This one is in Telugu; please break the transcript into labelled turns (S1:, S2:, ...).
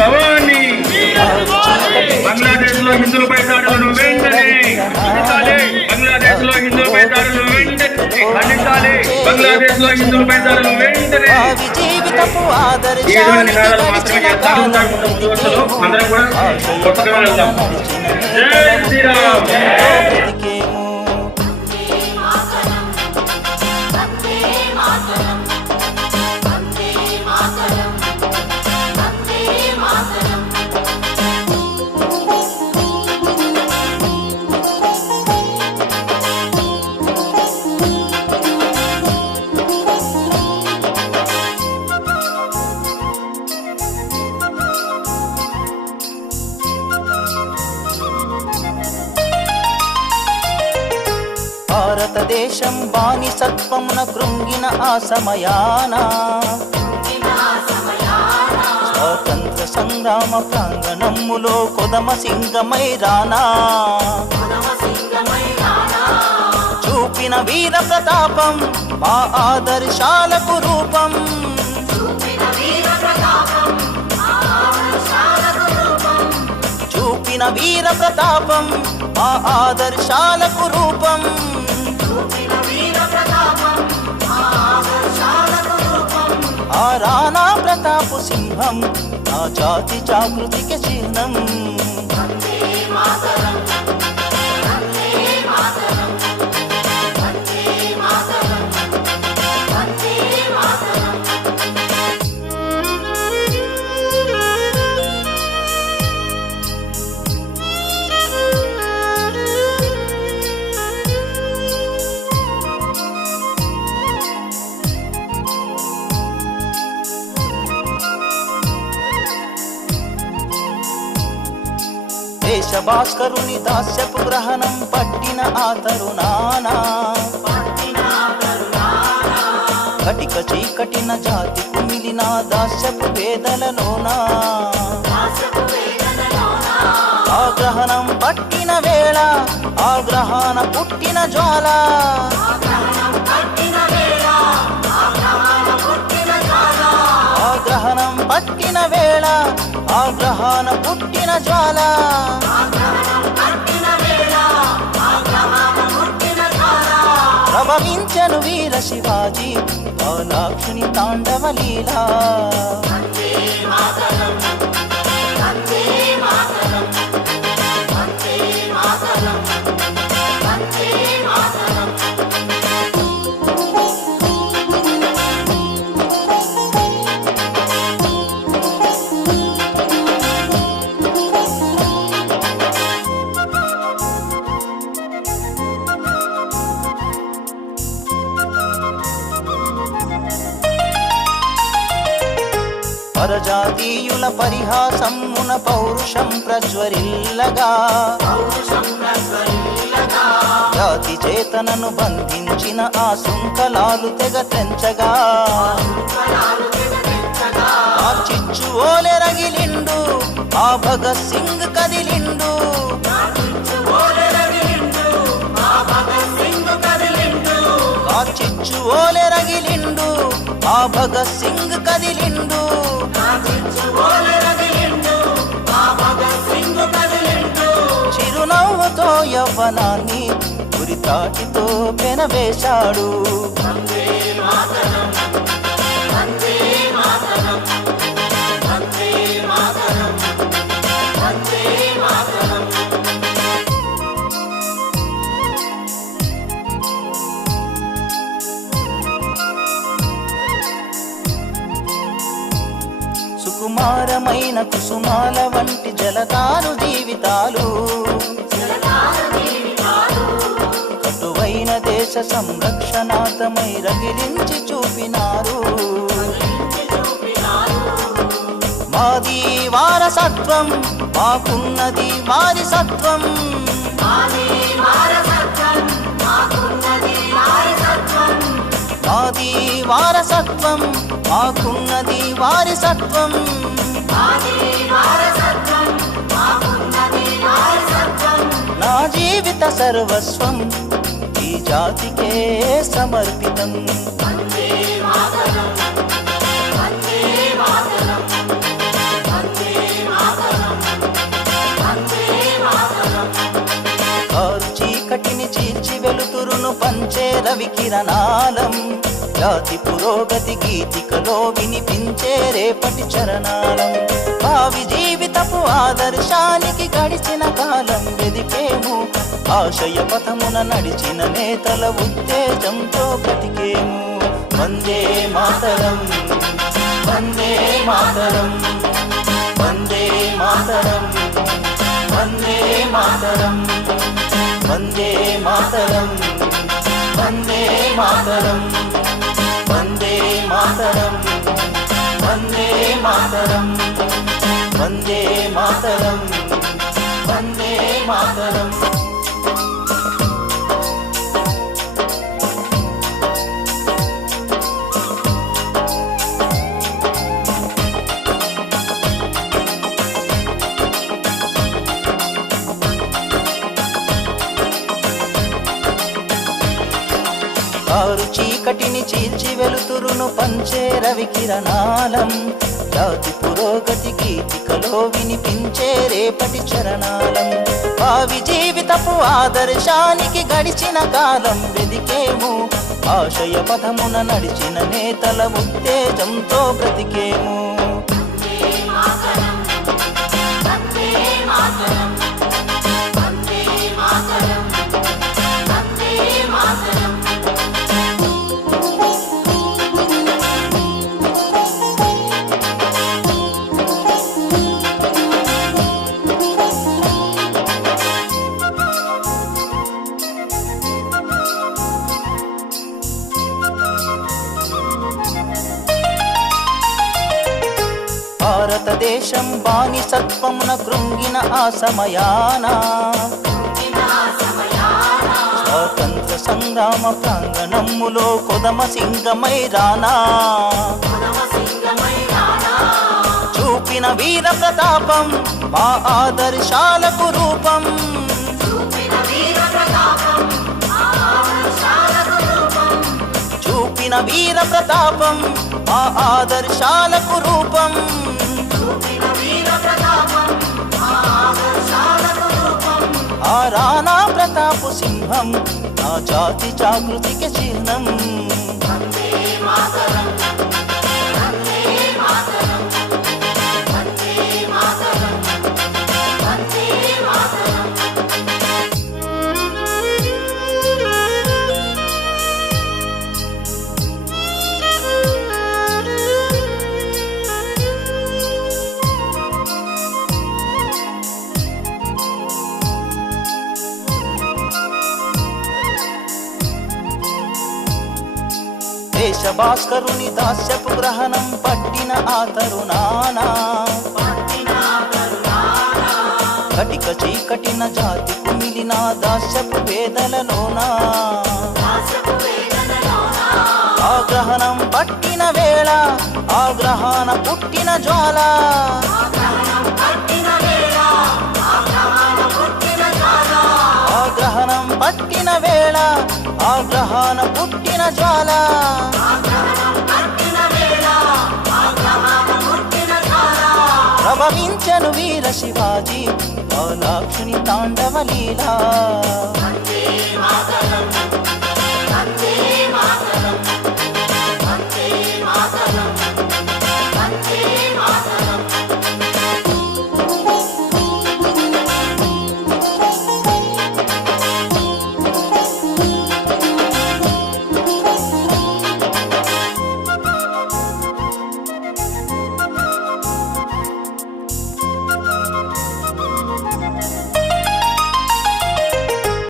S1: భవాని. బంగ్లాదేశ్లో హిందులపై దాడులను వెంటనే. బంగ్లాదేశ్లో హిందులపై దాడులు వెంటనే. ఖండించాలి బంగ్లాదేశ్లో హిందులపై దాడులు వెంటనే నినాదాలు మాత్రమే చేస్తారు. అందరం కూడా కొట్టగా వెళ్దాం. జై శ్రీరామ్.
S2: భారతదేశం బానిసత్వమున కృంగిన ఆ సమయాన. స్వాతంత్ర సంగ్రామ ప్రాంగణములో కొదమ సింగమై రానా చూపిన వీర ప్రతాపం మా ఆదర్శాలకు రూపం. చూపిన వీర ప్రతాపం మా ఆదర్శాలకు రూపం. సింహం నా జాతి జాగృతికి చిహ్నం. భాస్కరుని దాస్యపు గ్రహణం పట్టిన ఆ తరుణానా. కటిక చీకటిన జాతి కుమిలిన దాస్యపు వేదలలోనా ఆ గ్రహణం పట్టిన వేళ ఆ గ్రహణ పుట్టిన జ్వాల. ఆ గ్రహణం పట్టిన వేళ ఆ గ్రహణ పుట్టిన పుట్టిన జ్వాల. ప్రభవించను వీర శివాజీ బాలాక్షుని తాండవలీలా పరజాతీయుల పరిహాసమున పౌరుషం ప్రజ్వరిల్లగా. జాతి చేతనను బంధించిన ఆ శృంఖలాలు తెగ తెంచగా. ఆ చిచ్చు ఓలె రగిలిండు ఆ భగత్ సింగ్ కదిలిండు. ఆ చిచ్చు ఓలె రగిలిండు ఆ భగత్ సింగ్ కదిలిండు. చిరునవ్వుతో యవ్వనాన్ని గురితాటితో పెనవేశాడు. సుకుమారమైన కుసుమాల వంటి జలతారు జీవితాలు. కటువైన దేశ సంరక్షణాతమై రగిలించి చూపినారు. మాది వారసత్వం మాకున్నది వారిసత్వం. మాది వారసత్వం మాకున్నది వారిసత్వం. జంట సర్వస్వం ఈ జాతికే సమర్పితం.
S3: చీకటిని చీల్చి
S2: వెలుతురును పంచే రవి కిరణాలం జాతి పురోగతి గీతికలో వినిపించే రేపటి చరణాలం. భావి జీవితపు ఆదర్శానికి గడిచిన కాలం వెదికేము ఆశయ పథమున నడిచిన నేతల ఉత్తేజంతో బతికేము. వందే మాతరం వందే మాతరం వందే మాతరం వందే మాతరం వందే మాతరం వందే మాతరం వందే మాతరం వందే మాతరం వందే మాతరం వందే మాతరం. చీకటిని చీల్చి వెలుతురును పంచే రవి కిరణాలం. జాతి పురోగతి గీతికలో వినిపించే రేపటి చరణాలం. భావి జీవితపు ఆదర్శానికి గడిచిన కాలం వెదికేము. ఆశయ పథమున నడిచిన నేతల ఉత్తేజంతో బ్రతికేము. భారతదేశం బానిసత్వమున కృంగిన ఆ సమయాన. స్వాతంత్ర సంగ్రామ ప్రాంగణములో కొదమ సింగమై రానా. చూపిన వీర ప్రతాపం మా ఆదర్శాలకు రూపం. చూపిన వీర ప్రతాపం మా ఆదర్శాలకు రూపం. हम ना जाति जागृति के चिह्नम దేశ భాస్కరుని దాస్యపు గ్రహణం పట్టిన ఆ తరుణానా? కటిక చీకటిన జాతి కుమిలిన దాస్యపు వేదలలోనా ఆ గ్రహణం పట్టిన వేళ ఆ గ్రహణ పుట్టిన జ్వాల. ఆగ్రహం పట్టిన వేళ ఆగ్రహాన పుట్టిన జ్వాల. ప్రభవించను వీర శివాజీ లాక్షుని తాండవ లీలా.